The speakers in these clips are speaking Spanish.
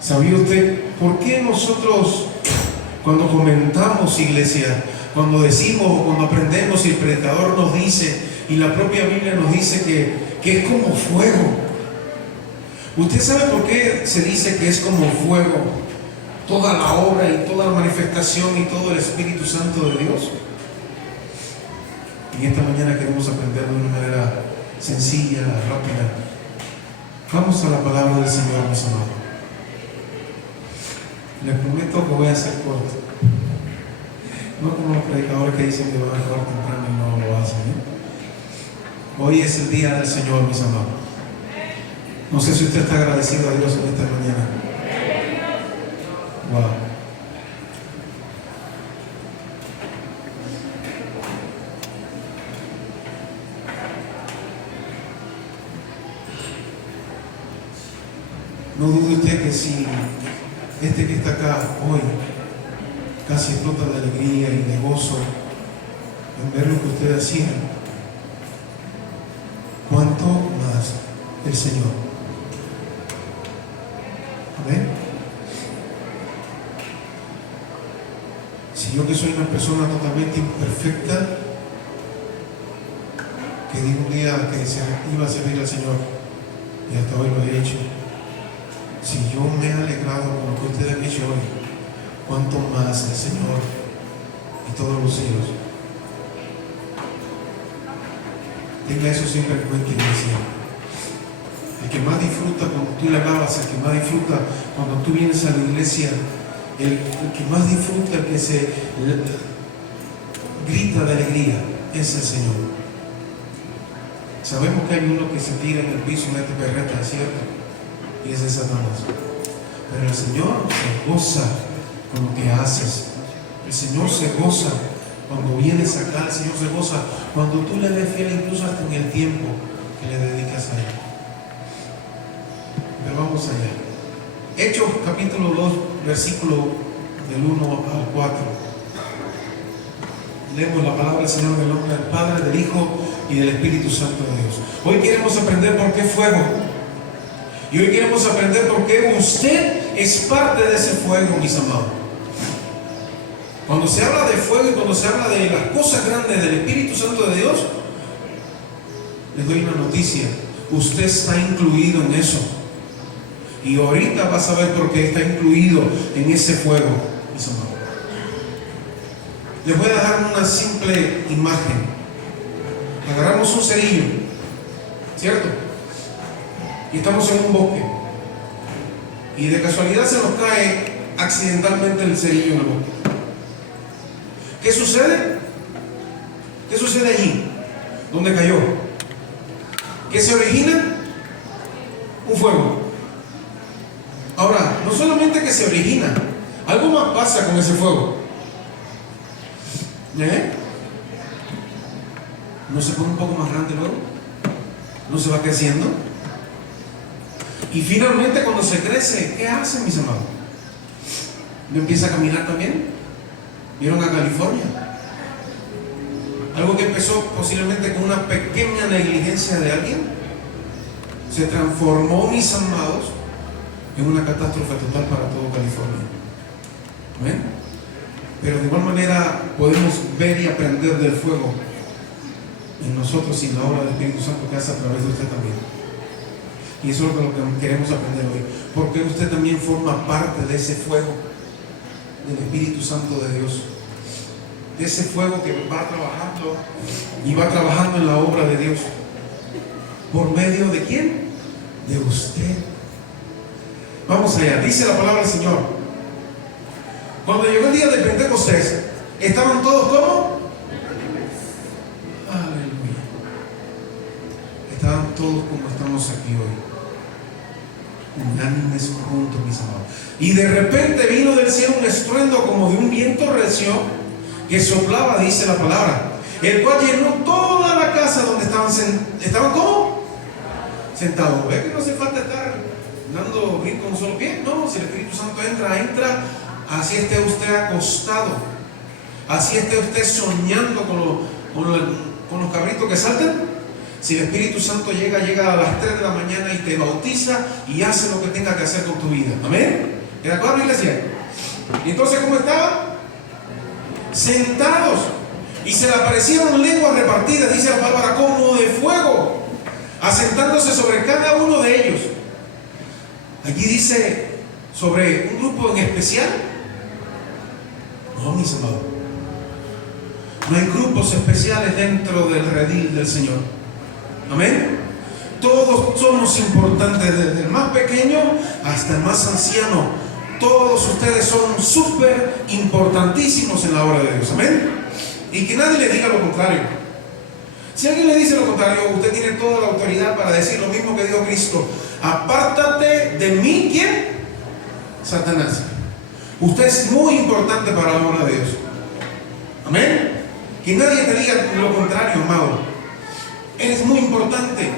¿Sabía usted por qué nosotros, cuando comentamos, iglesia, cuando decimos o cuando aprendemos y el predicador nos dice, y la propia Biblia nos dice que es como fuego? ¿Usted sabe por qué se dice que es como fuego toda la obra y toda la manifestación y todo el Espíritu Santo de Dios? Y esta mañana queremos aprender de una manera sencilla, rápida. Vamos a la palabra del Señor, mis amados. Les prometo que voy a ser corto. No como los predicadores que dicen que van a acabar temprano y no lo hacen, ¿eh? Hoy es el día del Señor, mis amados. No sé si usted está agradecido a Dios en esta mañana. Wow. No dude usted que si este que está acá hoy casi explota de alegría y de gozo en ver lo que usted hacía, ¿cuánto más el Señor? Amén. Si yo, que soy una persona totalmente imperfecta, que dijo un día que iba a servir al Señor y hasta hoy lo he hecho, si yo me he alegrado con lo que ustedes han hecho hoy, cuánto más el Señor y todos los cielos. Tenga eso siempre en cuenta, iglesia. El que más disfruta cuando tú le alabas, el que más disfruta cuando tú vienes a la iglesia, el que más disfruta, el que se grita de alegría, es el Señor. Sabemos que hay uno que se tira en el piso y mete berreta, ¿cierto? Y ese es Satanás. Pero el Señor se goza con lo que haces. El Señor se goza cuando vienes acá. El Señor se goza cuando tú le eres fiel, incluso hasta en el tiempo que le dedicas a Él. Pero vamos allá. Hechos capítulo 2, versículo del 1 al 4. Leemos la palabra del Señor en el nombre del Padre, del Hijo y del Espíritu Santo de Dios. Hoy queremos aprender por qué fuego. Y hoy queremos aprender por qué usted es parte de ese fuego, mis amados. Cuando se habla de fuego y cuando se habla de las cosas grandes del Espíritu Santo de Dios, les doy una noticia: usted está incluido en eso. Y ahorita vas a ver por qué está incluido en ese fuego, mis amados. Les voy a dejar una simple imagen. Agarramos un cerillo, ¿cierto? Y estamos en un bosque. Y de casualidad se nos cae accidentalmente el cerillo en el bosque. ¿Qué sucede? ¿Qué sucede allí? ¿Dónde cayó? ¿Qué se origina? Un fuego. Ahora, no solamente que se origina, algo más pasa con ese fuego. ¿No se pone un poco más grande luego? ¿No se va creciendo? Y finalmente, cuando se crece, ¿qué hace, mis amados? ¿No empieza a caminar también? ¿Vieron a California? Algo que empezó posiblemente con una pequeña negligencia de alguien, se transformó, mis amados, en una catástrofe total para todo California. ¿Amén? Pero de igual manera podemos ver y aprender del fuego en nosotros y en la obra del Espíritu Santo que hace a través de usted también. Y eso es lo que queremos aprender hoy. Porque usted también forma parte de ese fuego del Espíritu Santo de Dios. De ese fuego que va trabajando y va trabajando en la obra de Dios. ¿Por medio de quién? De usted. Vamos allá. Dice la palabra del Señor. Cuando llegó el día de Pentecostés, ¿estaban todos como? Aleluya. Estaban todos como estamos aquí hoy. Unánimes juntos, mis amados. Y de repente vino del cielo un estruendo como de un viento recio que soplaba, dice la palabra, el cual llenó toda la casa donde estaban ¿cómo? Sentados. ¿Ve que no hace falta estar dando brinco con un solo pie? No, si el Espíritu Santo entra, así esté usted acostado, así esté usted soñando con los cabritos que saltan, Si el Espíritu Santo llega a las 3 de la mañana y te bautiza y hace lo que tenga que hacer con tu vida. Amén. ¿Queda claro, iglesia? Y entonces, ¿cómo estaban? Sentados. Y se le aparecieron lenguas repartidas, dice la palabra, como de fuego, asentándose sobre cada uno de ellos. Allí dice sobre un grupo en especial. No, mis amados. No hay grupos especiales dentro del redil del Señor. Amén. Todos somos importantes, desde el más pequeño hasta el más anciano. Todos ustedes son súper importantísimos en la obra de Dios. Amén. Y que nadie le diga lo contrario. Si alguien le dice lo contrario, usted tiene toda la autoridad para decir lo mismo que dijo Cristo. Apártate de mí, ¿quién? Satanás. Usted es muy importante para la obra de Dios. Amén. Que nadie te diga lo contrario, amado. Eres muy importante.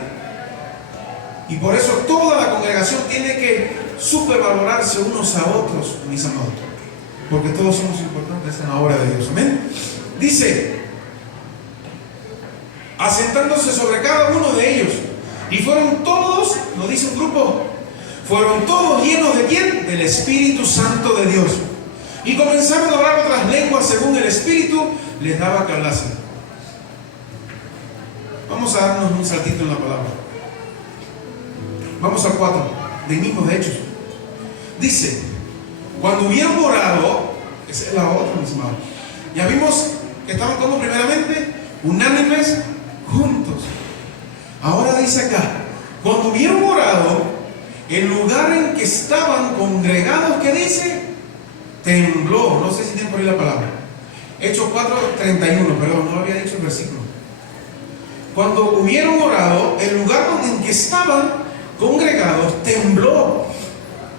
Y por eso toda la congregación tiene que supervalorarse unos a otros, mis amados. Porque todos somos importantes en la obra de Dios. Amén. Dice, asentándose sobre cada uno de ellos. Y fueron todos, nos dice un grupo, fueron todos llenos de ¿quién? Del Espíritu Santo de Dios. Y comenzaron a hablar otras lenguas según el Espíritu les daba que hablasen. Vamos a darnos un saltito en la palabra. Vamos al 4, del mismo de Hechos. Dice, cuando hubieron orado, esa es la otra, mis amados. Ya vimos que estaban como primeramente unánimes juntos. Ahora dice acá, cuando hubieron orado, el lugar en que estaban congregados, ¿qué dice? Tembló. No sé si tienen por ahí la palabra. Hechos 4:31, perdón, no había dicho el versículo. Cuando hubieron orado, el lugar en que estaban congregados tembló.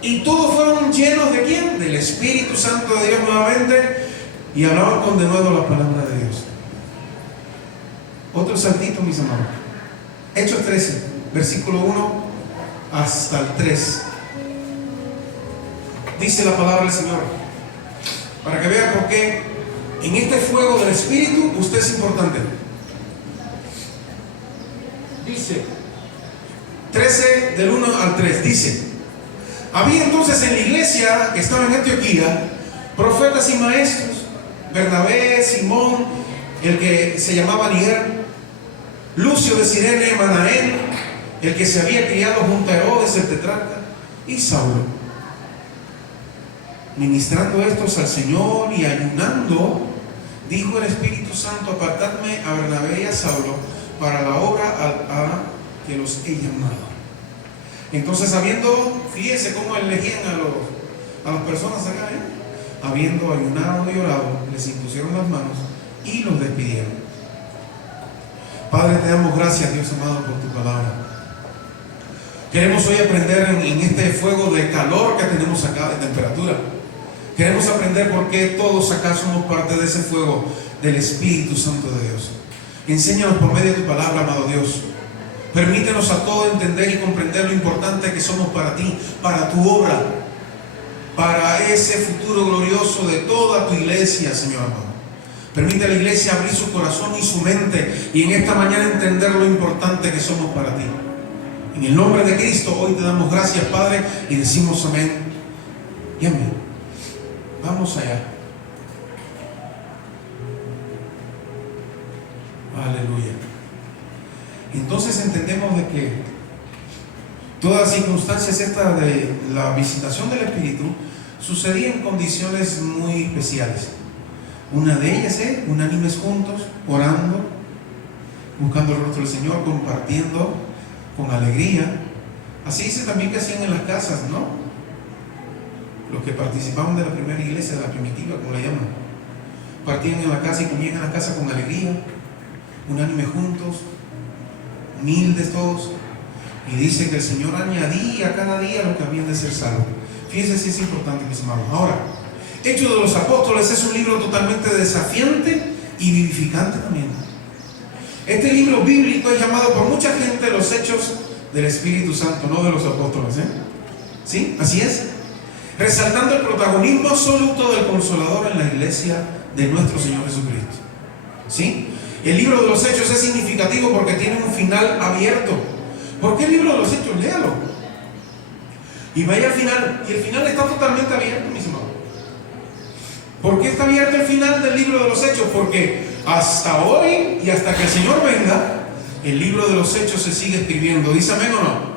Y todos fueron llenos ¿de quién? Del Espíritu Santo de Dios nuevamente. Y hablaban con denuedo la palabra de Dios. Otro saltito, mis amados. Hechos 13, versículo 1 hasta el 3. Dice la palabra del Señor. Para que vean por qué en este fuego del Espíritu usted es importante. Dice 13 del 1 al 3. Dice, había entonces en la iglesia que estaba en Antioquía profetas y maestros, Bernabé, Simón, el que se llamaba Niger, Lucio de Cirene, Manaén, el que se había criado junto a Herodes el tetrarca, y Saulo. Ministrando estos al Señor y ayunando, dijo el Espíritu Santo, apartadme a Bernabé y a Saulo para la obra a que los he llamado. Entonces, fíjense cómo elegían a las personas acá, habiendo ayunado y orado, les impusieron las manos y los despidieron. Padre, te damos gracias, Dios amado, por tu palabra. Queremos hoy aprender en este fuego de calor que tenemos acá, de temperatura. Queremos aprender por qué todos acá somos parte de ese fuego del Espíritu Santo de Dios. Enséñanos por medio de tu palabra, amado Dios. Permítenos a todos entender y comprender lo importante que somos para ti, para tu obra, para ese futuro glorioso de toda tu iglesia, Señor amado. Permite a la iglesia abrir su corazón y su mente y en esta mañana entender lo importante que somos para ti. En el nombre de Cristo hoy te damos gracias, Padre, y decimos amén y amén. Vamos allá. Aleluya. Entonces entendemos de que todas las circunstancias estas de la visitación del Espíritu sucedían en condiciones muy especiales. Una de ellas es unánimes juntos, orando, buscando el rostro del Señor, compartiendo con alegría. Así dice también que hacían en las casas, ¿no? Los que participaban de la primera iglesia, de la primitiva, como la llaman, partían en la casa y comían en la casa con alegría, unánimes juntos, humildes todos. Y dice que el Señor añadía cada día lo que habían de ser salvos. Fíjense si es importante, mis hermanos. Ahora, Hechos de los Apóstoles es un libro totalmente desafiante y vivificante también. Este libro bíblico es llamado por mucha gente los Hechos del Espíritu Santo, no de los Apóstoles, ¿sí? Así es. Resaltando el protagonismo absoluto del Consolador en la iglesia de nuestro Señor Jesucristo, ¿sí? El libro de los Hechos es significativo porque tiene un final abierto. ¿Por qué el libro de los Hechos? Léalo. Y vaya al final. Y el final está totalmente abierto, mis hermanos. ¿Por qué está abierto el final del libro de los Hechos? Porque hasta hoy y hasta que el Señor venga, el libro de los Hechos se sigue escribiendo. ¿Dice amén o no?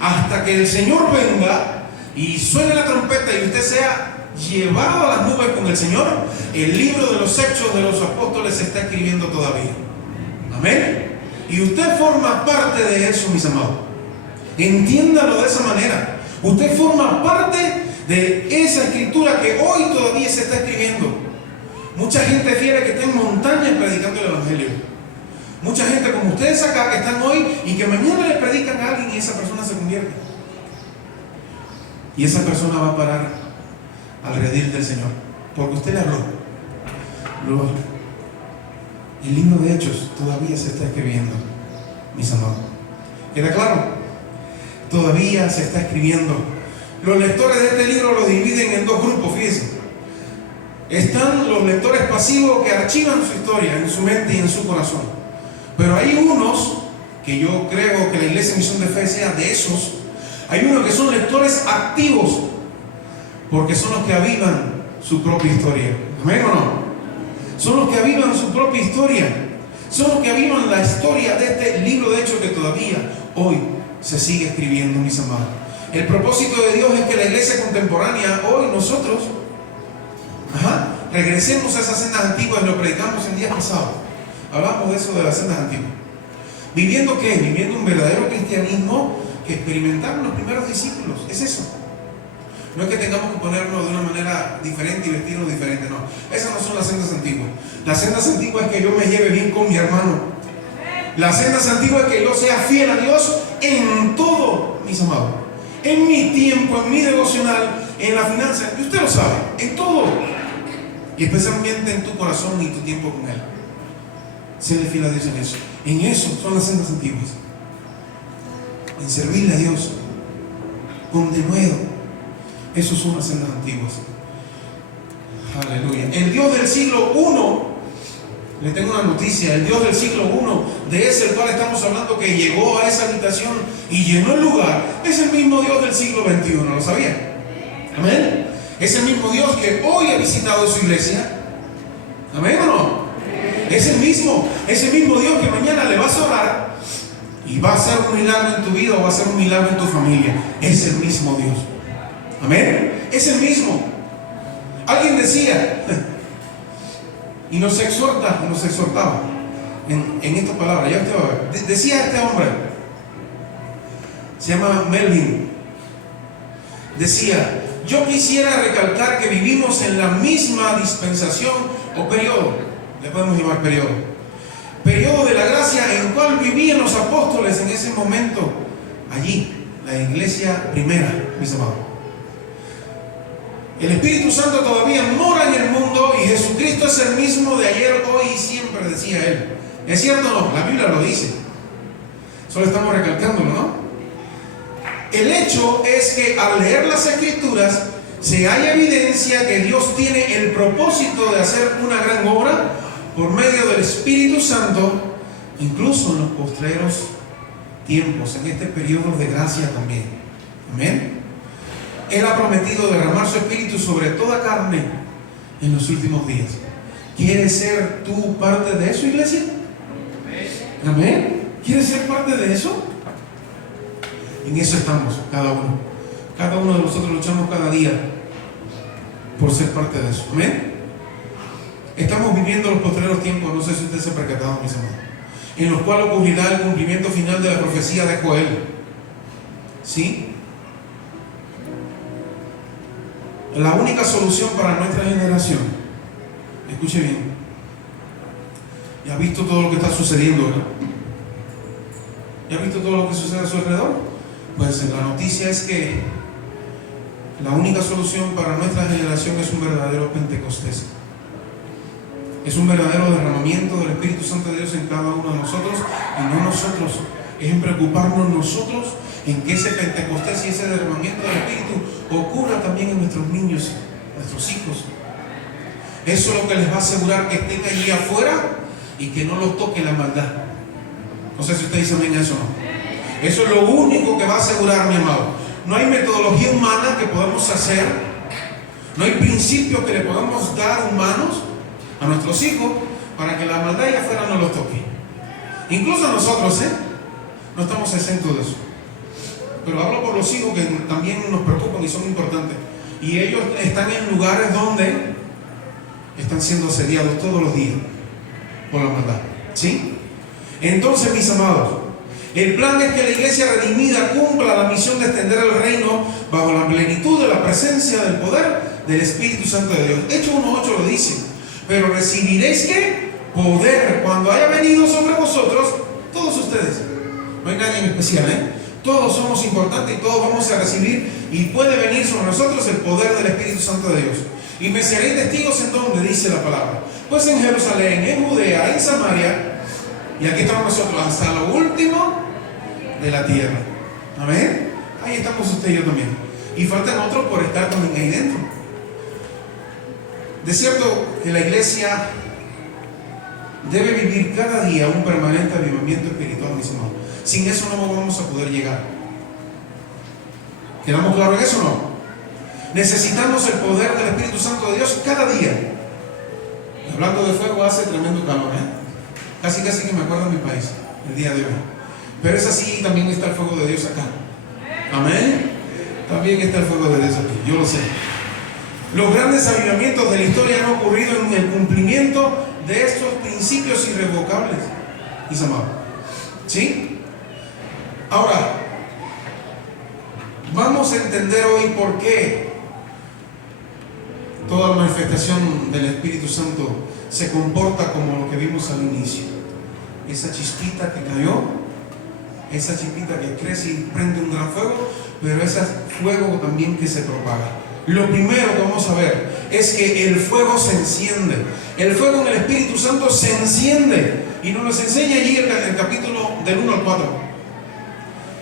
Hasta que el Señor venga y suene la trompeta y usted sea llevado a las nubes con el Señor, el libro de los Hechos de los Apóstoles se está escribiendo todavía. Amén. Y usted forma parte de eso, mis amados. Entiéndalo de esa manera. Usted forma parte de esa escritura que hoy todavía se está escribiendo. Mucha gente fiel que está en montañas predicando el Evangelio. Mucha gente como ustedes acá que están hoy y que mañana le predican a alguien y esa persona se convierte. Y esa persona va a parar al redil del Señor, porque usted le habló. Luego, el libro de Hechos todavía se está escribiendo, mis amados. ¿Queda claro? Todavía se está escribiendo. Los lectores de este libro lo dividen en dos grupos, fíjense. Están los lectores pasivos que archivan su historia en su mente y en su corazón. Pero hay unos, que yo creo que la Iglesia Misión de Fe sea de esos, hay unos que son lectores activos, porque son los que avivan su propia historia. ¿Amén o no? Son los que avivan su propia historia. Son los que avivan la historia de este libro de Hechos que todavía hoy se sigue escribiendo, mis amados. El propósito de Dios es que la iglesia contemporánea, hoy nosotros, regresemos a esas sendas antiguas. Lo predicamos en días pasados. Hablamos de eso, de las sendas antiguas. ¿Viviendo qué? Viviendo un verdadero cristianismo que experimentaron los primeros discípulos. Es eso. No es que tengamos que ponernos de una manera diferente y vestirnos diferente, no. Esas no son las sendas antiguas. Las sendas antiguas es que yo me lleve bien con mi hermano. Las sendas antiguas es que yo sea fiel a Dios en todo, mis amados. En mi tiempo, en mi devocional, en la finanza. Y usted lo sabe, en todo. Y especialmente en tu corazón y tu tiempo con Él. Serle fiel a Dios en eso. En eso son las sendas antiguas. En servirle a Dios con denuedo. Esos son las sendas antiguas. Aleluya. El Dios del siglo I, le tengo una noticia, el Dios del siglo I, de ese el cual estamos hablando, que llegó a esa habitación y llenó el lugar, es el mismo Dios del siglo XXI. ¿Lo sabía? Amén. Es el mismo Dios que hoy ha visitado su iglesia. Amén o no. Es el mismo Dios que mañana le vas a orar y va a hacer un milagro en tu vida o va a hacer un milagro en tu familia. Es el mismo Dios. Amén. Es el mismo. Alguien decía y nos exhortaba en esta palabra. Ya usted va a ver. Decía este hombre, se llama Melvin. Decía: yo quisiera recalcar que vivimos en la misma dispensación o periodo, le podemos llamar periodo de la gracia en el cual vivían los apóstoles en ese momento, allí, la iglesia primera, mis amados. El Espíritu Santo todavía mora en el mundo y Jesucristo es el mismo de ayer, hoy y siempre, decía él. ¿Es cierto o no? La Biblia lo dice. Solo estamos recalcándolo, ¿no? El hecho es que al leer las Escrituras se halla evidencia que Dios tiene el propósito de hacer una gran obra por medio del Espíritu Santo, incluso en los postreros tiempos, en este periodo de gracia también. Amén. Él ha prometido derramar su Espíritu sobre toda carne en los últimos días. ¿Quieres ser tú parte de eso, iglesia? Amén. ¿Quieres ser parte de eso? En eso estamos, cada uno. Cada uno de nosotros luchamos cada día por ser parte de eso. Amén. Estamos viviendo los postreros tiempos, no sé si ustedes se han percatado, mis hermanos, en los cuales ocurrirá el cumplimiento final de la profecía de Joel. ¿Sí? La única solución para nuestra generación, escuche bien, ¿ya ha visto todo lo que está sucediendo, ¿verdad? ¿Ya ha visto todo lo que sucede a su alrededor? Pues la noticia es que la única solución para nuestra generación es un verdadero Pentecostés. Es un verdadero derramamiento del Espíritu Santo de Dios en cada uno de nosotros, y no nosotros, es en preocuparnos nosotros en que ese Pentecostés y ese derramamiento del Espíritu ocurra también en nuestros niños, nuestros hijos. Eso es lo que les va a asegurar que estén allí afuera y que no los toque la maldad. No sé si usted dice amén a eso o no. Eso es lo único que va a asegurar, mi amado. No hay metodología humana que podamos hacer, no hay principios que le podamos dar humanos a nuestros hijos para que la maldad allá afuera no los toque. Incluso nosotros, no estamos exentos de eso. Pero hablo por los hijos que también nos preocupan y son importantes. Y ellos están en lugares donde están siendo asediados todos los días por la maldad. ¿Sí? Entonces, mis amados, el plan es que la iglesia redimida cumpla la misión de extender el reino bajo la plenitud de la presencia del poder del Espíritu Santo de Dios. Hechos 1:8 lo dice: pero recibiréis ¿qué? Poder cuando haya venido sobre vosotros todos ustedes. No hay nadie en especial, Todos somos importantes y todos vamos a recibir, y puede venir sobre nosotros el poder del Espíritu Santo de Dios. Y me seréis testigos en donde dice la palabra. Pues en Jerusalén, en Judea, en Samaria, y aquí estamos nosotros hasta lo último de la tierra. Amén. Ahí estamos usted y yo también. Y faltan otros por estar también ahí dentro. De cierto que la iglesia debe vivir cada día un permanente avivamiento espiritual, mis hermanos. Sin eso no vamos a poder llegar. ¿Quedamos claros en eso o no? Necesitamos el poder del Espíritu Santo de Dios cada día. Hablando de fuego, hace tremendo calor, Casi que me acuerdo de mi país el día de hoy. Pero es así, también está el fuego de Dios acá. Amén. También está el fuego de Dios aquí, yo lo sé. Los grandes avivamientos de la historia han ocurrido en el cumplimiento de estos principios irrevocables, mis amados. ¿Sí? Ahora, vamos a entender hoy por qué toda la manifestación del Espíritu Santo se comporta como lo que vimos al inicio. Esa chispita que cayó, esa chispita que crece y prende un gran fuego, pero ese fuego también que se propaga. Lo primero que vamos a ver es que el fuego se enciende. El fuego en el Espíritu Santo se enciende, y nos lo enseña allí el capítulo del 1 al 4.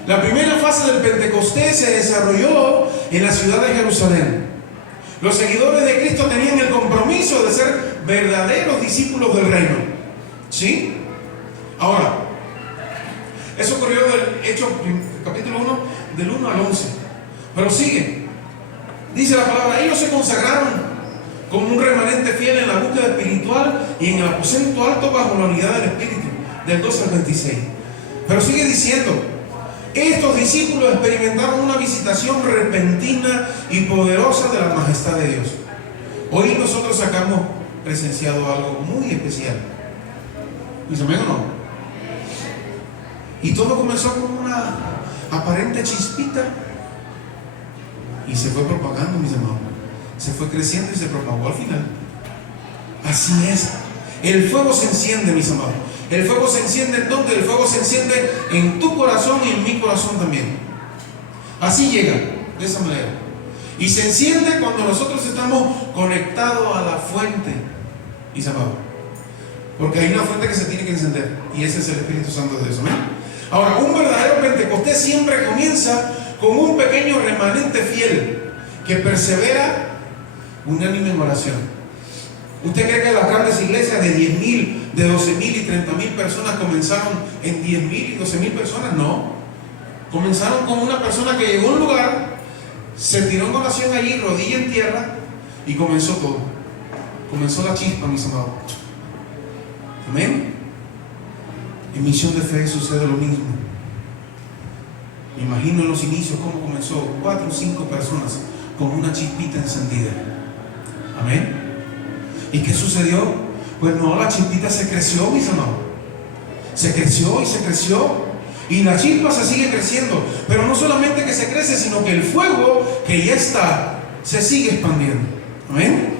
La primera fase del Pentecostés se desarrolló en la ciudad de Jerusalén. Los seguidores de Cristo tenían el compromiso de ser verdaderos discípulos del reino. ¿Sí? Ahora, eso ocurrió del Hechos, capítulo 1, del 1 al 11. Pero sigue. Dice la palabra: ellos se consagraron como un remanente fiel en la búsqueda espiritual y en el aposento alto bajo la unidad del Espíritu, del 2 al 26. Pero sigue diciendo: estos discípulos experimentaron una visitación repentina y poderosa de la majestad de Dios. Hoy nosotros hemos presenciado algo muy especial. ¿Mis amigos no? Y todo comenzó con una aparente chispita y se fue propagando, mis hermanos. Se fue creciendo y se propagó al final. Así es. El fuego se enciende, mis amados. El fuego se enciende ¿en dónde? El fuego se enciende en tu corazón y en mi corazón también. Así llega, de esa manera. Y se enciende cuando nosotros estamos conectados a la fuente, mis amados. Porque hay una fuente que se tiene que encender, y ese es el Espíritu Santo de Dios. ¿Amén? Ahora, un verdadero Pentecostés siempre comienza con un pequeño remanente fiel que persevera unánime en oración. ¿Usted cree que las grandes iglesias de 10,000, de 12,000 y 30,000 personas comenzaron en 10,000 y 12,000 personas? No. Comenzaron con una persona que llegó a un lugar, se tiró en oración allí, rodilla en tierra, y comenzó todo. Comenzó la chispa, mis amados. Amén. En Misión de Fe sucede lo mismo. Me imagino en los inicios cómo comenzó: 4 o 5 personas con una chispita encendida. Amén. ¿Y qué sucedió? Pues no, la chispita se creció, mis amados. Se creció y se creció. Y la chispa se sigue creciendo. Pero no solamente que se crece, sino que el fuego que ya está se sigue expandiendo. Amén.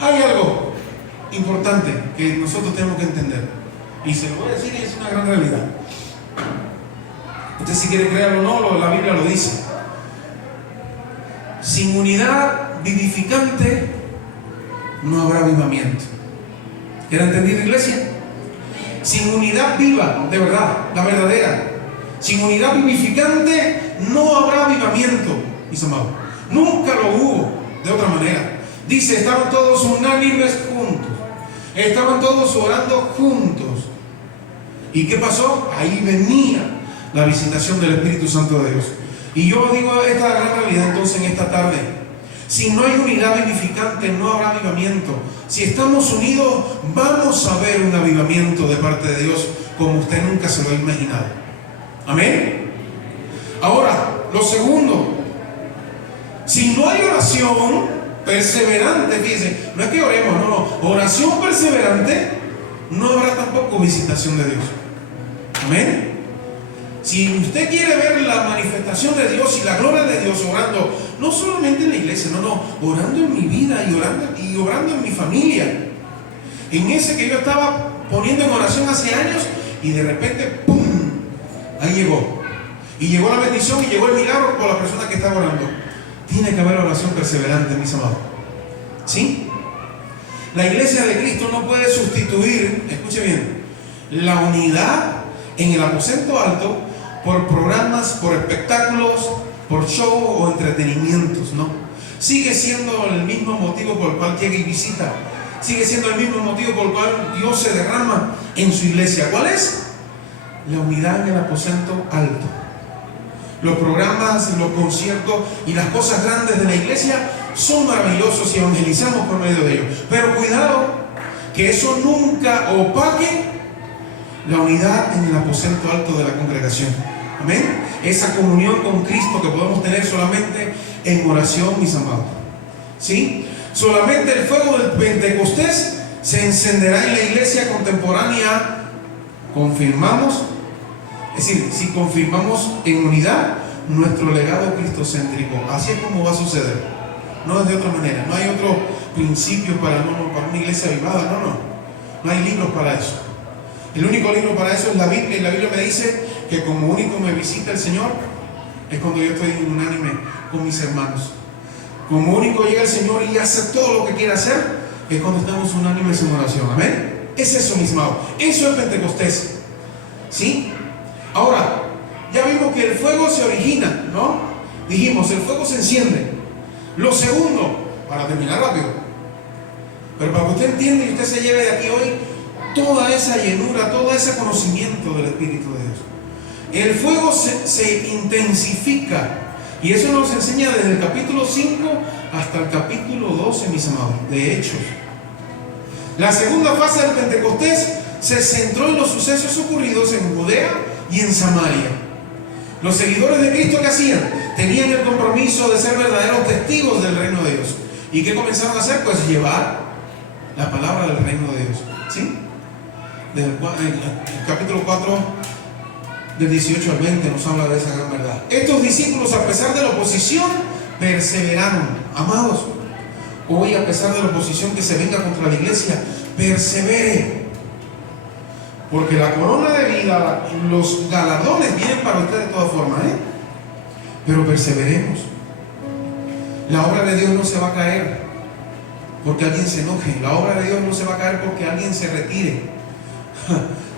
Hay algo importante que nosotros tenemos que entender. Y se lo voy a decir, y es una gran realidad. Usted si quiere creerlo o no, la Biblia lo dice. Sin unidad vivificante no habrá avivamiento. ¿Queda entendido, iglesia? Sin unidad viva, de verdad, la verdadera, sin unidad vivificante no habrá avivamiento, mis amados. Nunca lo hubo de otra manera. Dice: estaban todos unánimes juntos. Estaban todos orando juntos. ¿Y qué pasó? Ahí venía la visitación del Espíritu Santo de Dios. Y yo digo esta gran realidad entonces en esta tarde. Si no hay unidad vivificante, no habrá avivamiento. Si estamos unidos, vamos a ver un avivamiento de parte de Dios como usted nunca se lo ha imaginado. Amén. Ahora, lo segundo, si no hay oración perseverante, fíjense, no es que oremos, no, oración perseverante, no habrá tampoco visitación de Dios. Amén. Si usted quiere ver la manifestación de Dios y la gloria de Dios orando, no solamente en la iglesia, orando en mi vida y orando en mi familia, en ese que yo estaba poniendo en oración hace años y de repente, ¡pum!, ahí llegó. Y llegó la bendición y llegó el milagro por la persona que estaba orando. Tiene que haber oración perseverante, mis amados. ¿Sí? La iglesia de Cristo no puede sustituir, escuche bien, la unidad en el aposento alto por programas, por espectáculos, por show o entretenimientos, ¿no? Sigue siendo el mismo motivo por el cual llega y visita. Sigue siendo el mismo motivo por el cual Dios se derrama en su iglesia. ¿Cuál es? La unidad en el aposento alto. Los programas, los conciertos y las cosas grandes de la iglesia son maravillosos y evangelizamos por medio de ellos. Pero cuidado, que eso nunca opaque la unidad en el aposento alto de la congregación. Amén. Esa comunión con Cristo que podemos tener solamente en oración, mis amados. ¿Sí? Solamente el fuego del Pentecostés se encenderá en la iglesia contemporánea. Confirmamos, es decir, si confirmamos en unidad nuestro legado cristocéntrico. Así es como va a suceder. No es de otra manera. No hay otro principio para una iglesia avivada. No hay libros para eso. El único libro para eso es la Biblia. Y la Biblia me dice que como único me visita el Señor es cuando yo estoy unánime con mis hermanos. Como único llega el Señor y hace todo lo que quiere hacer, es cuando estamos unánimes en oración. Amén. Es eso, mis amados. Eso es Pentecostés. ¿Sí? Ahora, ya vimos que el fuego se origina, ¿no? Dijimos, el fuego se enciende. Lo segundo, para terminar rápido, pero para que usted entienda y usted se lleve de aquí hoy toda esa llenura, todo ese conocimiento del Espíritu de Dios. El fuego se intensifica. Y eso nos enseña desde el capítulo 5 hasta el capítulo 12, mis amados, de Hechos. La segunda fase del Pentecostés se centró en los sucesos ocurridos en Judea y en Samaria. Los seguidores de Cristo, ¿qué hacían? Tenían el compromiso de ser verdaderos testigos del reino de Dios. ¿Y qué comenzaron a hacer? Pues llevar la palabra del reino de Dios. ¿Sí? Desde el capítulo 4, del 18 al 20, nos habla de esa gran verdad. Estos discípulos, a pesar de la oposición, perseveraron. Amados, hoy, a pesar de la oposición que se venga contra la iglesia, persevere. Porque la corona de vida, los galardones vienen para usted de todas formas, pero perseveremos. La obra de Dios no se va a caer porque alguien se enoje. La obra de Dios no se va a caer porque alguien se retire.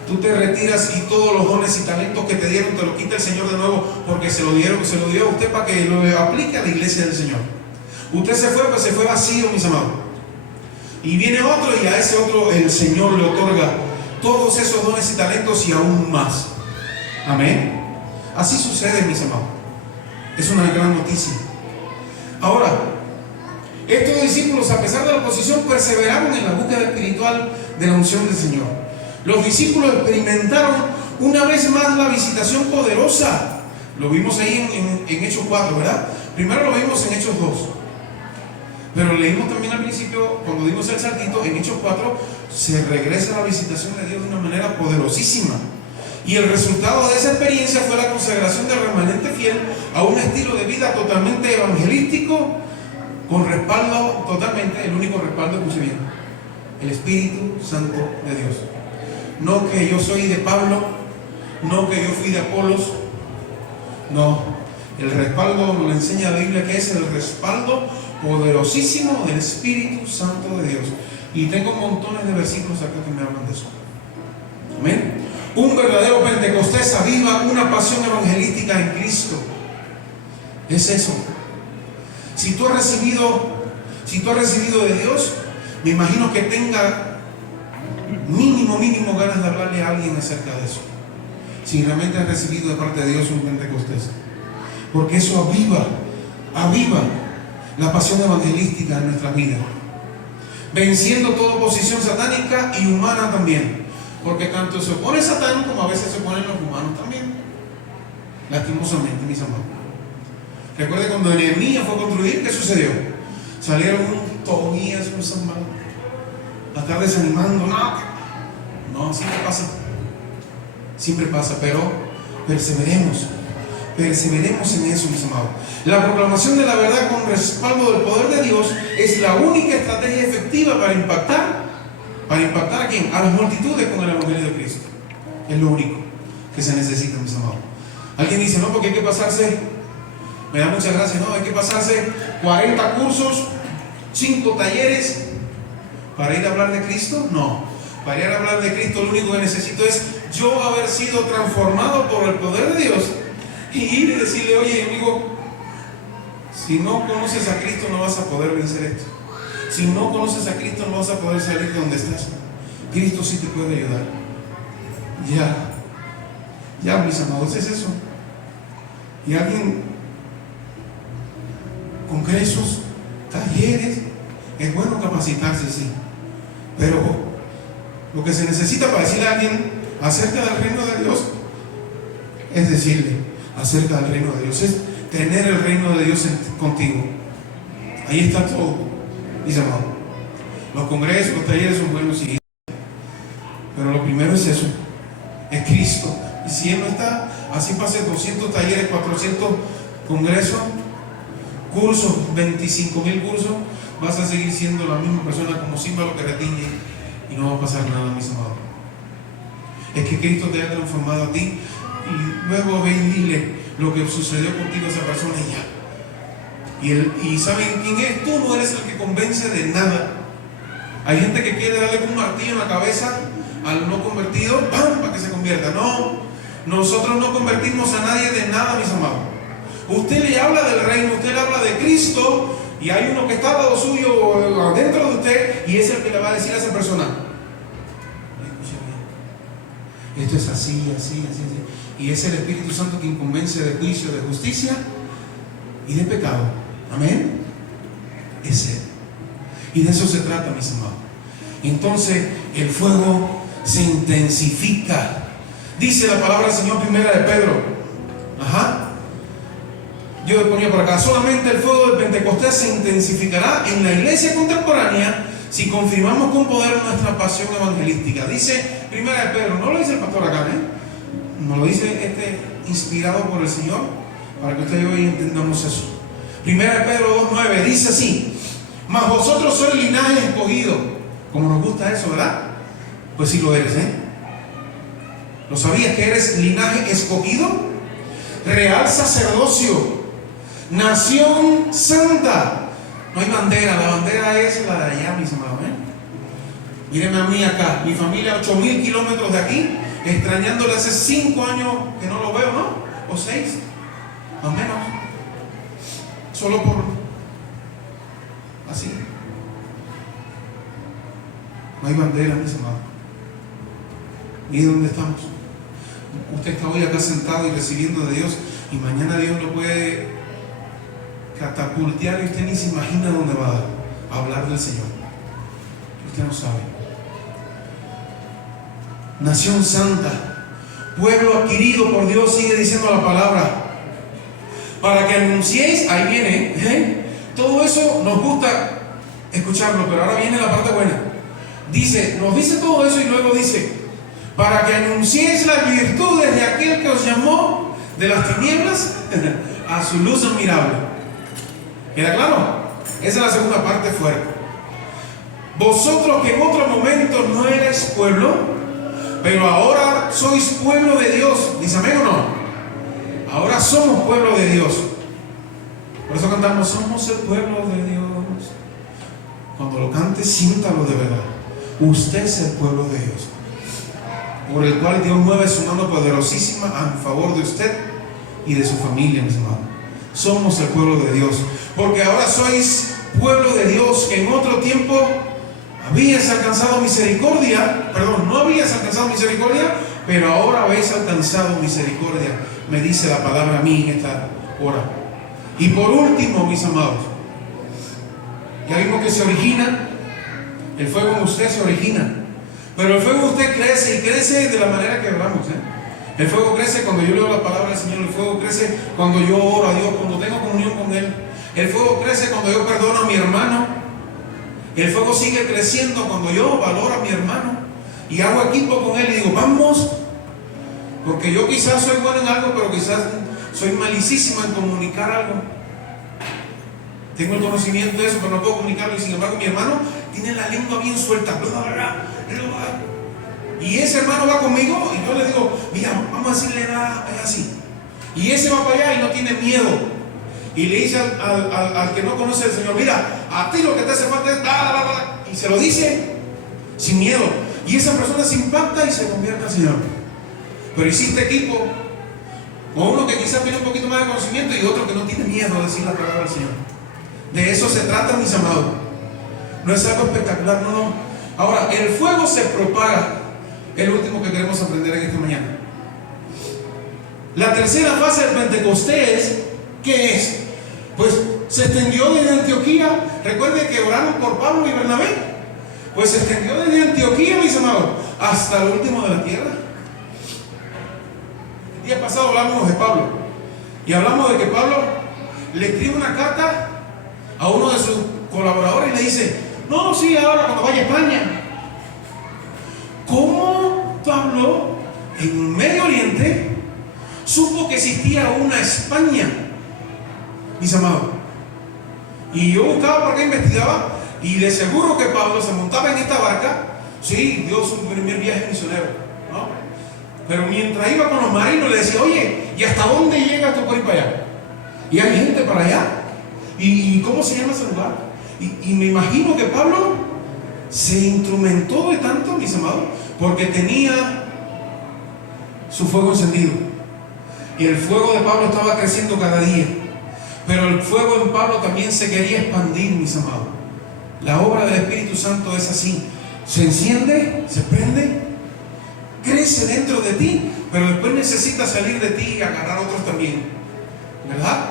Tú te retiras y todos los dones y talentos que te dieron te lo quita el Señor de nuevo, porque se lo dio a usted para que lo aplique a la iglesia del Señor. Usted se fue, pues se fue vacío, mis amados. Y viene otro, y a ese otro el Señor le otorga todos esos dones y talentos y aún más. Amén. Así sucede, mis amados. Es una gran noticia. Ahora, estos discípulos, a pesar de la oposición, perseveraron en la búsqueda espiritual de la unción del Señor. Los discípulos experimentaron una vez más la visitación poderosa. Lo vimos ahí en Hechos 4, ¿verdad? Primero lo vimos en Hechos 2. Pero leímos también al principio, cuando dimos el saltito, en Hechos 4, se regresa la visitación de Dios de una manera poderosísima. Y el resultado de esa experiencia fue la consagración del remanente fiel a un estilo de vida totalmente evangelístico, con respaldo totalmente, el único respaldo, escuche bien, el Espíritu Santo de Dios. No que yo soy de Pablo, no que yo fui de Apolos, no. El respaldo nos lo enseña la Biblia, que es el respaldo poderosísimo del Espíritu Santo de Dios. Y tengo montones de versículos acá que me hablan de eso. Amén. Un verdadero Pentecostés aviva una pasión evangelística en Cristo. Es eso. Si tú has recibido de Dios, me imagino que tenga mínimo ganas de hablarle a alguien acerca de eso. Si realmente has recibido de parte de Dios un Pentecostés. Porque eso aviva la pasión evangelística en nuestras vidas. Venciendo toda oposición satánica y humana también. Porque tanto se opone Satán como a veces se oponen los humanos también. Lastimosamente, mis amados. Recuerde cuando Nehemías fue a construir, ¿qué sucedió? Salieron unos tobonías, unos hermanos, a estar desanimando. No, siempre pasa, pero perseveremos en eso, mis amados. La proclamación de la verdad con respaldo del poder de Dios es la única estrategia efectiva para impactar ¿a quién? A las multitudes con el Evangelio de Cristo. Es lo único que se necesita, mis amados. Alguien dice, no, porque hay que pasarse, me da mucha gracia, no, hay que pasarse 40 cursos, 5 talleres para ir a hablar de Cristo. No, para ir a hablar de Cristo lo único que necesito es yo haber sido transformado por el poder de Dios y ir y decirle, oye amigo, si no conoces a Cristo no vas a poder vencer esto. Si no conoces a Cristo no vas a poder salir de donde estás. Cristo sí te puede ayudar. Ya, mis amados, es eso. Y alguien, congresos, talleres, es bueno capacitarse, sí, pero lo que se necesita para decirle a alguien acerca del reino de Dios es decirle acerca del reino de Dios, es tener el reino de Dios contigo. Ahí está todo, mis amados. Los congresos, los talleres son buenos, sí, pero lo primero es eso, es Cristo. Y si Él no está, así pase 200 talleres, 400 congresos, cursos, 25,000 cursos, vas a seguir siendo la misma persona como címbalo que retiñe y no va a pasar nada, mis amados. Es que Cristo te ha transformado a ti y luego ve y dile lo que sucedió contigo a esa persona y ya. Y ¿saben quién es? Tú no eres el que convence de nada. Hay gente que quiere darle con un martillo en la cabeza al no convertido, ¡pam!, para que se convierta. No, nosotros no convertimos a nadie de nada, mis amados. Usted le habla del reino, usted le habla de Cristo y hay uno que está al lado suyo o adentro de usted y es el que le va a decir a esa persona, escucha bien, esto es así. Y es el Espíritu Santo quien convence de juicio, de justicia y de pecado. Amén. Es Él. Y de eso se trata, mis amados. Entonces el fuego se intensifica. Dice la palabra del Señor, primera de Pedro. Yo ponía por acá, solamente el fuego del Pentecostés se intensificará en la iglesia contemporánea si confirmamos con poder nuestra pasión evangelística. Dice primera de Pedro, no lo dice el pastor acá, no lo dice inspirado por el Señor, para que usted y yo entendamos eso. Primera de Pedro 2:9 dice así: mas vosotros sois linaje escogido. Como nos gusta eso, ¿verdad? Pues sí lo eres, ¿Lo sabías que eres linaje escogido? Real sacerdocio, nación santa. No hay bandera, la bandera es la de allá, mis amados. Mírenme a mí acá, mi familia a 8,000 kilómetros de aquí, extrañándole hace 5 años que no lo veo, ¿no? O 6, más o menos. Solo por así. No hay bandera, mis amados. Mire dónde estamos. Usted está hoy acá sentado y recibiendo de Dios, y mañana Dios lo puede catapultear y usted ni se imagina dónde va a hablar del Señor. Usted no sabe. Nación santa, pueblo adquirido por Dios, sigue diciendo la palabra, para que anunciéis. Ahí viene, todo eso nos gusta escucharlo, pero ahora viene la parte buena. Dice, nos dice todo eso y luego dice, para que anunciéis las virtudes de aquel que os llamó de las tinieblas a su luz admirable. ¿Queda claro? Esa es la segunda parte fuerte. Vosotros que en otro momento no erais pueblo, pero ahora sois pueblo de Dios. ¿Dice amén o no? Ahora somos pueblo de Dios. Por eso cantamos, somos el pueblo de Dios. Cuando lo cantes, siéntalo de verdad. Usted es el pueblo de Dios, por el cual Dios mueve su mano poderosísima a favor de usted y de su familia, mis hermanos. Somos el pueblo de Dios, porque ahora sois pueblo de Dios, que en otro tiempo, habías alcanzado misericordia, perdón, no habías alcanzado misericordia, pero ahora habéis alcanzado misericordia, me dice la palabra a mí en esta hora. Y por último, mis amados, ya vimos que se origina, el fuego en usted se origina, pero el fuego en usted crece y crece de la manera que hablamos, El fuego crece cuando yo leo la palabra del Señor, el fuego crece cuando yo oro a Dios, cuando tengo comunión con Él, el fuego crece cuando yo perdono a mi hermano, el fuego sigue creciendo cuando yo valoro a mi hermano y hago equipo con él y digo, vamos, porque yo quizás soy bueno en algo, pero quizás soy malicísimo en comunicar algo. Tengo el conocimiento de eso, pero no puedo comunicarlo. Y sin embargo, mi hermano tiene la lengua bien suelta. Y ese hermano va conmigo y yo le digo, mira, vamos a decirle así. Y ese va para allá y no tiene miedo. Y le dice al que no conoce al Señor, mira, a ti lo que te hace falta es y se lo dice sin miedo. Y esa persona se impacta y se convierte al Señor. Pero hiciste equipo con uno que quizás tiene un poquito más de conocimiento y otro que no tiene miedo de decir la palabra del Señor. De eso se trata, mis amados. No es algo espectacular, no. Ahora, el fuego se propaga. Es lo último que queremos aprender en esta mañana. La tercera fase del Pentecostés, ¿qué es? Pues se extendió desde Antioquía. Recuerde que oraron por Pablo y Bernabé. Pues se extendió desde Antioquía, mis amados, hasta lo último de la tierra. El día pasado hablamos de Pablo. Y hablamos de que Pablo le escribe una carta a uno de sus colaboradores y le dice, no, sí, ahora cuando vaya a España. ¿Cómo Pablo en Medio Oriente supo que existía una España, mis amados? Y yo buscaba por qué investigaba, y de seguro que Pablo se montaba en esta barca, sí, dio su primer viaje misionero, ¿no? Pero mientras iba con los marinos le decía, oye, ¿y hasta dónde llegas tú por ir para allá? Y hay gente para allá. ¿Y cómo se llama ese lugar? Y me imagino que Pablo se instrumentó de tanto, mis amados, porque tenía su fuego encendido. Y el fuego de Pablo estaba creciendo cada día. Pero el fuego en Pablo también se quería expandir, mis amados. La obra del Espíritu Santo es así. Se enciende, se prende, crece dentro de ti, pero después necesita salir de ti y agarrar a otros también. ¿Verdad?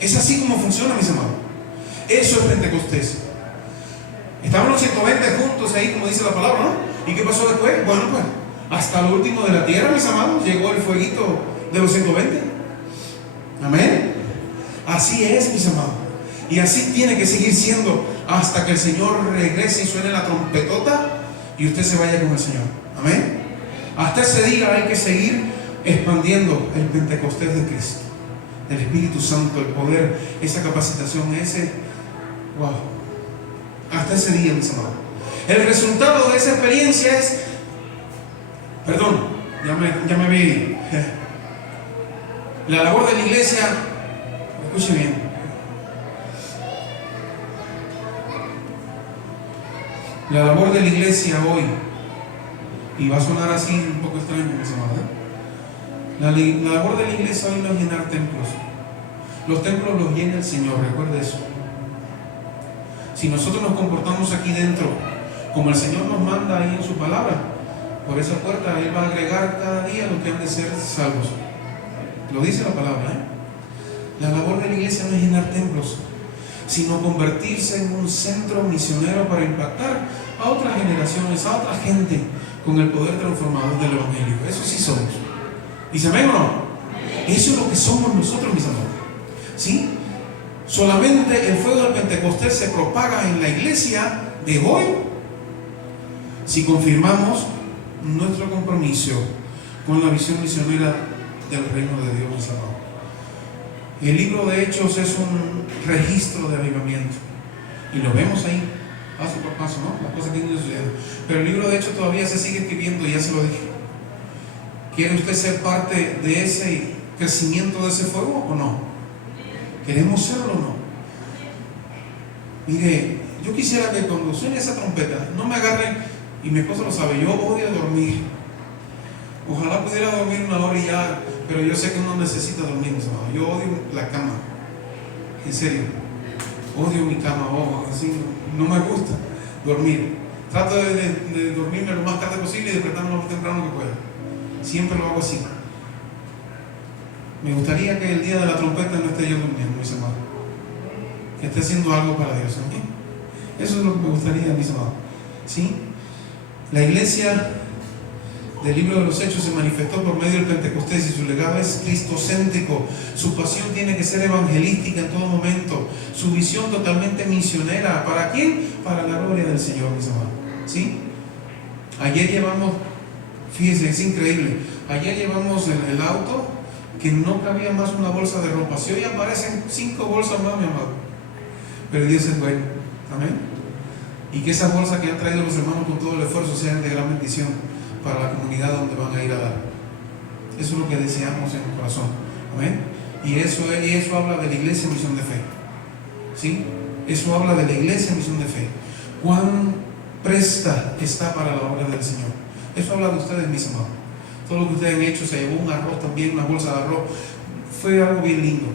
Es así como funciona, mis amados. Eso es Pentecostés. Estaban los 120 juntos ahí, como dice la palabra, ¿no? ¿Y qué pasó después? Bueno, pues hasta lo último de la tierra, mis amados, llegó el fueguito de los 120. Amén. Así es, mis amados. Y así tiene que seguir siendo hasta que el Señor regrese y suene la trompetota y usted se vaya con el Señor. Amén. Hasta ese día hay que seguir expandiendo el Pentecostés de Cristo, el Espíritu Santo, el poder, esa capacitación, ese wow. Hasta ese día, mis amados. El resultado de esa experiencia es, perdón, ya me vi. La labor de la iglesia, escuche bien. La labor de la iglesia hoy, y va a sonar así un poco extraño, mis amados, la labor de la iglesia hoy no es llenar templos. Los templos los llena el Señor, recuerde eso. Si nosotros nos comportamos aquí dentro como el Señor nos manda ahí en su palabra, por esa puerta Él va a agregar cada día los que han de ser salvos. Lo dice la palabra, La labor de la iglesia no es llenar templos, sino convertirse en un centro misionero para impactar a otras generaciones, a otra gente con el poder transformador del Evangelio. Eso sí somos. ¿Dice amén o no? Eso es lo que somos nosotros, mis amados. ¿Sí? Solamente el fuego del Pentecostés se propaga en la iglesia de hoy si confirmamos nuestro compromiso con la visión misionera del reino de Dios, mis amados. El libro de Hechos es un registro de avivamiento y lo vemos ahí paso por paso, ¿no? Las cosas que han ido sucediendo. Pero el libro de Hechos todavía se sigue escribiendo, ya se lo dije. ¿Quiere usted ser parte de ese crecimiento de ese fuego o no? ¿Queremos serlo o no? Mire, yo quisiera que cuando suene esa trompeta no me agarren, y mi esposa lo sabe, yo odio dormir. Ojalá pudiera dormir una hora y ya, pero yo sé que uno necesita dormir, mis amados. Yo odio la cama, en serio, odio mi cama, así no me gusta. dormir. Trato de dormirme lo más tarde posible y despertarme lo más temprano que pueda. Siempre lo hago así. Me gustaría que el día de la trompeta no esté yo durmiendo, mis amados. Que esté haciendo algo para Dios. ¿Sí? Eso es lo que me gustaría, mis amados. ¿Sí? La iglesia del libro de los Hechos se manifestó por medio del Pentecostés y su legado es cristocéntrico. Su pasión tiene que ser evangelística en todo momento. Su visión totalmente misionera. ¿Para quién? Para la gloria del Señor, mis amados. ¿Sí? Ayer llevamos, fíjense, es increíble. Ayer llevamos el auto que no cabía más una bolsa de ropa. Si hoy aparecen 5 bolsas más, mi amado. Pero Dios es bueno. Amén. Y que esas bolsas que han traído los hermanos con todo el esfuerzo sean de gran bendición para la comunidad donde van a ir a dar. Eso es lo que deseamos en el corazón. Amén. Y eso habla de la iglesia misión de fe. ¿Sí? Eso habla de la iglesia misión de fe. Cuán presta está para la obra del Señor. Eso habla de ustedes, mis amados. Todo lo que ustedes han hecho, se llevó un arroz también, una bolsa de arroz. Fue algo bien lindo.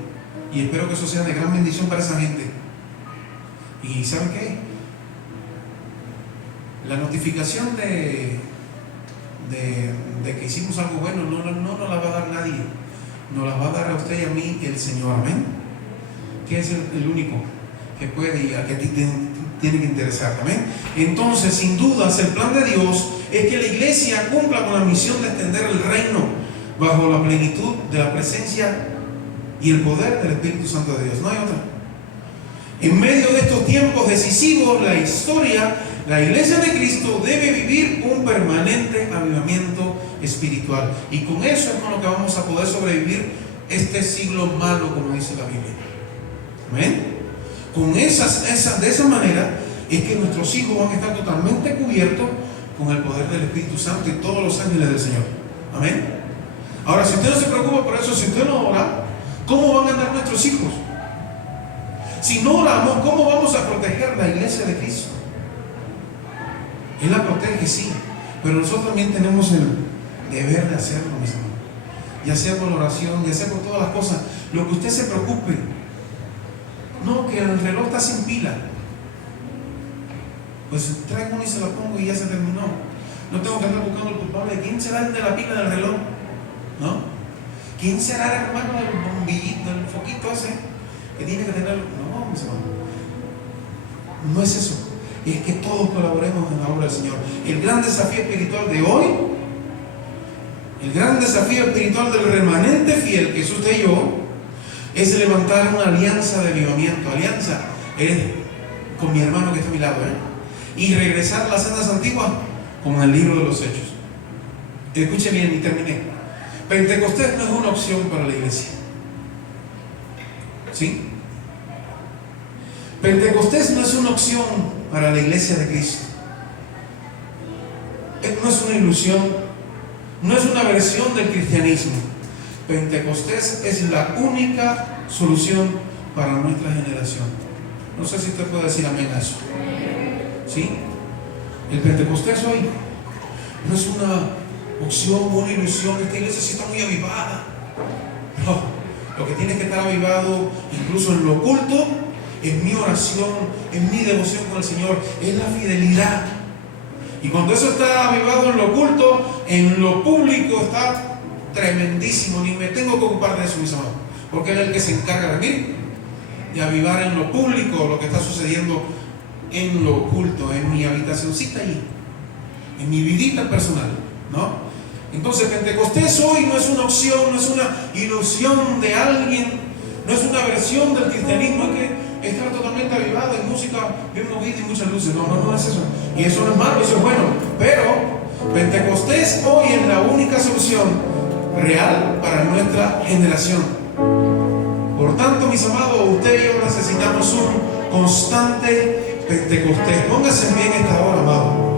Y espero que eso sea de gran bendición para esa gente. ¿Y saben qué? La notificación de que hicimos algo bueno no nos la va a dar nadie. Nos la va a dar a usted y a mí el Señor. Amén. Que es el único que puede y a que a ti tiene que interesar. Amén. Entonces, sin dudas, el plan de Dios es que la iglesia cumpla con la misión de extender el reino bajo la plenitud de la presencia y el poder del Espíritu Santo de Dios. No hay otra. En medio de estos tiempos decisivos, la iglesia de Cristo debe vivir un permanente avivamiento espiritual. Y con eso es con lo que vamos a poder sobrevivir este siglo malo, como dice la Biblia. Amén. De esa manera es que nuestros hijos van a estar totalmente cubiertos con el poder del Espíritu Santo y todos los ángeles del Señor. Amén. Ahora, si usted no se preocupa por eso, si usted no ora, ¿cómo van a andar nuestros hijos? Si no oramos, ¿cómo vamos a proteger la iglesia de Cristo? Él la protege, sí, pero nosotros también tenemos el deber de hacerlo, mis hermanos. Ya sea por la oración, ya sea por todas las cosas. Lo que usted se preocupe. No, que el reloj está sin pila. Pues traigo uno y se la pongo y ya se terminó. No tengo que andar buscando el culpable. ¿Quién será el de la pila del reloj? ¿No? ¿Quién será el hermano del bombillito, del foquito ese que tiene que tener? No, mis hermanos. No es eso. Es que todos colaboremos en la obra del Señor. El gran desafío espiritual de hoy, el gran desafío espiritual del remanente fiel, que es usted y yo, es levantar una alianza de avivamiento. Alianza es con mi hermano que está a mi lado, y regresar a las sendas antiguas como en el libro de los Hechos. Escuchen bien y terminé. Pentecostés no es una opción para la iglesia. ¿Sí? Pentecostés no es una opción para la iglesia de Cristo. No es una ilusión, no es una versión del cristianismo. Pentecostés es la única solución para nuestra generación. No sé si usted puede decir amén a eso. ¿Sí? El Pentecostés hoy no es una opción, una ilusión. Esta iglesia sí está muy avivada. No, lo que tiene que estar avivado, incluso en lo oculto, en mi oración, en mi devoción con el Señor, es la fidelidad. Y cuando eso está avivado en lo oculto, en lo público está tremendísimo. Ni me tengo que ocupar de eso, mis amados, porque Él es el que se encarga de mí, de avivar en lo público lo que está sucediendo en lo oculto, en mi habitacioncita allí, en mi vidita personal, ¿no? Entonces, Pentecostés hoy no es una opción, no es una ilusión de alguien, no es una versión del cristianismo. Hay que estar totalmente avivado en música bien movida y muchas luces. No es eso. Y eso no es malo, eso es bueno. Pero Pentecostés hoy es la única solución real para nuestra generación. Por tanto, mis amados, usted y yo necesitamos un constante Pentecostés. Póngase bien esta hora, amado.